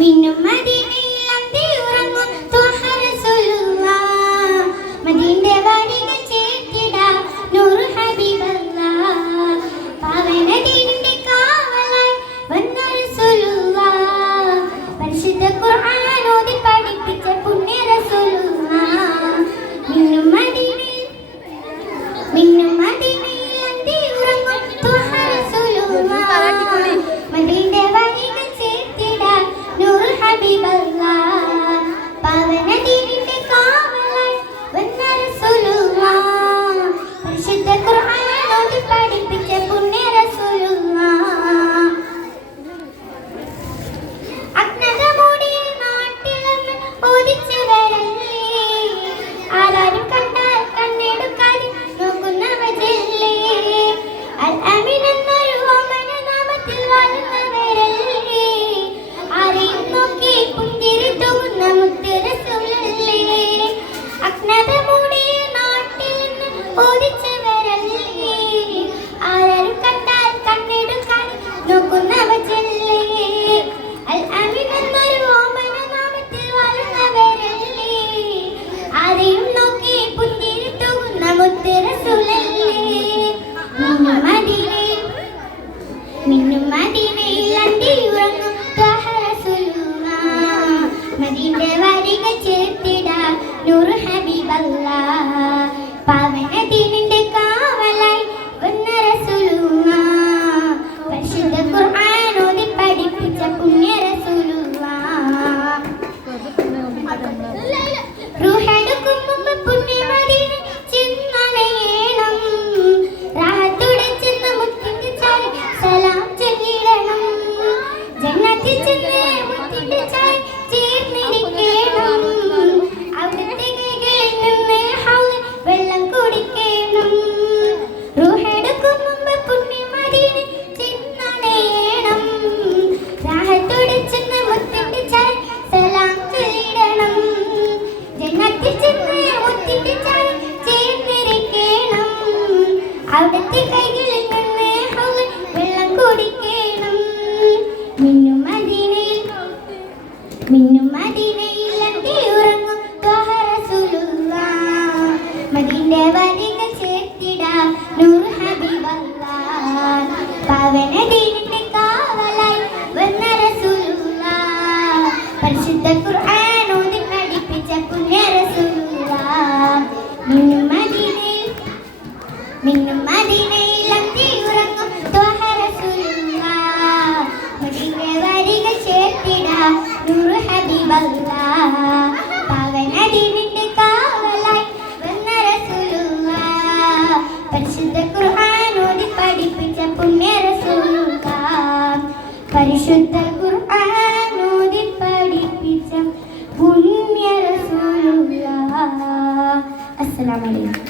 விண்ணும் വരികൾ ചേർത്തിടാ. നൂർ ഹബീബല്ലാ അവിടുത്തെ കൈകളിൽ നിന്ന് അവൻ വെള്ളം കുടിക്കണം. മിന്നും മദീനയിൽ മിന്നും മദീനയിൽ അട്ടി ഉറങ്ങും. മദീന്റെ വരികൾ ചേർത്തിടാ. നൂർ ഹബീബ പവനദീന മക്ടൂർ ഹബീബല്ല. പകനടിവിന്റെ കാവലായി വന്ന റസൂലുള്ള. പരിശുദ്ധ ഖുർആനോട് പഠിപ്പിച്ച പുണ്യ റസൂലുള്ള. പരിശുദ്ധ ഖുർആനോട് പഠിപ്പിച്ച പുണ്യ റസൂലുള്ള. അസ്സലാമു അലൈക്കും.